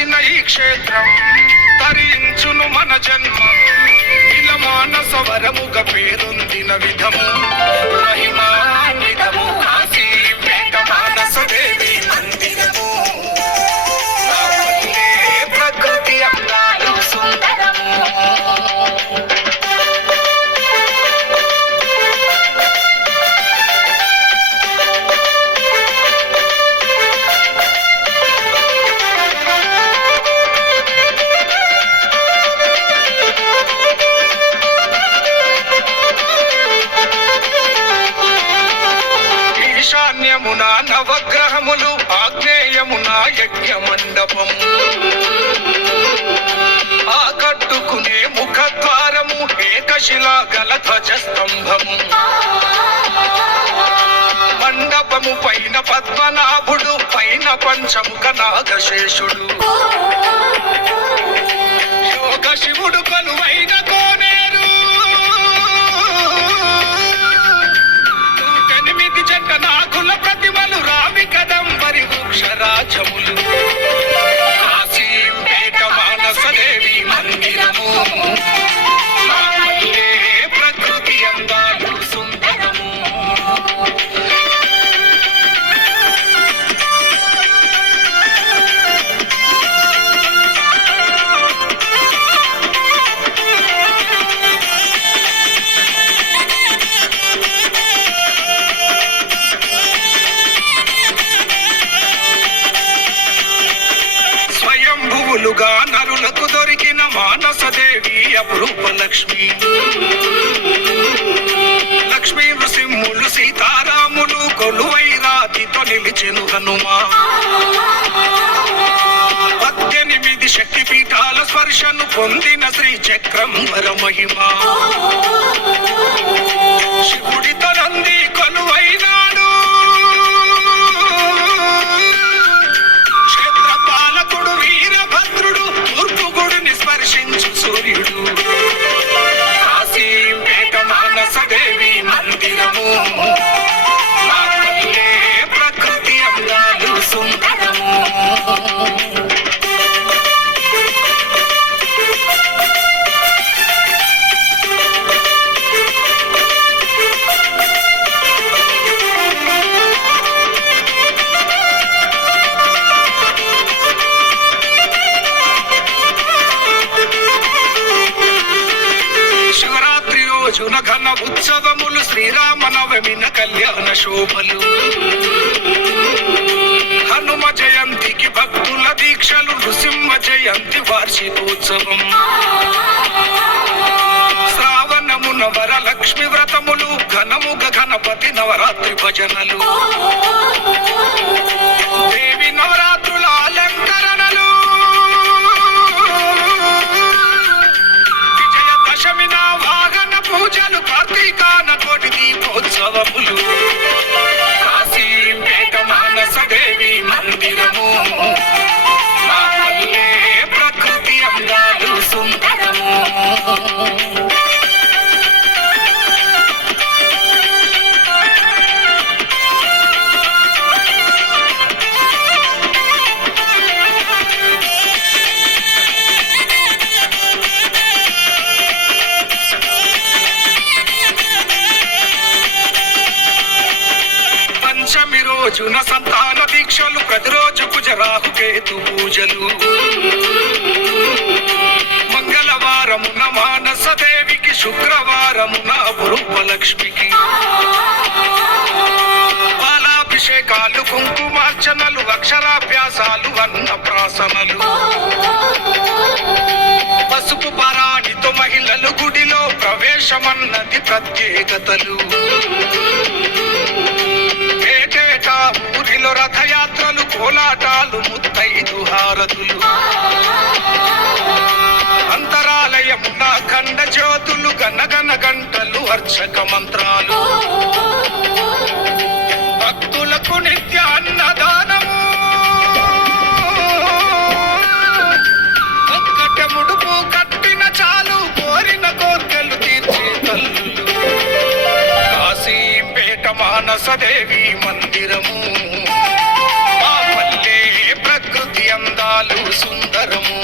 వెలసిన ఈ క్షేత్రం తరించును మన జన్మ ఇలా మానస వరముగ పేరొందిన విధము మహిమాన్వితము కాశీపేట మానస దేవి మందిరము ప్రకృతి అందాలు సుందరము ఈశాన్యమున నవగ్రహములు ఆగ్నేయమున యజ్ఞ మండపం ఆకట్టుకునే ముఖద్వారము ఏకశిలా గల ధ్వజస్తంభము మండపము పైన పద్మనాభుడు పైన పంచముఖ నాగశేషుడు యోగ శివుడు కొలువైన కోనేరు 108 జంట నాగుల ప్రతిమలు రావి కదంబరి వృక్షరాజములు కాశీపేట మానస దేవి మందిరము ప్రకృతి అందాలు సుందరము స్వయంభువులుగా నరులకు దొరికిన మానసదేవి అపురూప లక్ష్మి లక్ష్మీ నృసింహులు సీతారాములు కొలువై రాతితో నిలిచెను హనుమా 18 శక్తి పీఠాల స్పర్శను పొందిన శ్రీ చక్రం వరమహిమా శివుడితో నంది కొలువైనాడు క్షేత్రపాలకుడు వీరభద్రుడు తూర్పుగుడిని స్పర్శించు సూర్యుడు కాశీపేట మానస దేవి మందిరము ప్రకృతి అందాలు సుందరము శివరాత్రి రోజున ఘన ఉత్సవములు శ్రీరామనవమిన కళ్యాణ శోభలు హనుమ జయంతికి భక్తుల దీక్షలు నృసింహ జయంతి వార్షికోత్సవం శ్రావణమున వరలక్ష్మి వ్రతములు ఘనముగ గణపతి నవరాత్రి భజనలు దేవి నవరాత్రుల అలంకరణలు విజయదశమి నా వాహన పూజలు కార్తీకాన కోటి దీపోత్సవములు కాశీపేట మానస దేవి మందిరము ప్రకృతి అందాలు సుందరము పంచమి రోజున సంతాన దీక్షలు ప్రతిరోజు కుజరాహు కేతు పూజలు మంగళవారమున మానస దేవికి శుక్రవారమున అపురూప లక్ష్మికి పాలాభిషేకాలు కుంకుమార్చనలు అక్షరాభ్యాసాలు అన్నప్రాసనలు పసుపు పరాణితో మహిళలు గుడిలో ప్రవేశమన్నది ప్రత్యేకతలు ఏటేటా ఊరిలో రథయాత్రలు కోలాటాలు ముత్తైదు హారతులు అంతరాలయమున ఖండ జ్యోతులు గనగన గంటలు అర్చక మంత్రాలు భక్తులకు నిత్య అన్నదానము ఒక్కట ముడుపు కట్టిన చాలు కోరిన కోర్కెలు తీర్చే తల్లులు కాశీపేట మానస దేవి మందిరము మా పల్లె ప్రకృతి అందా అందాలు సుందరము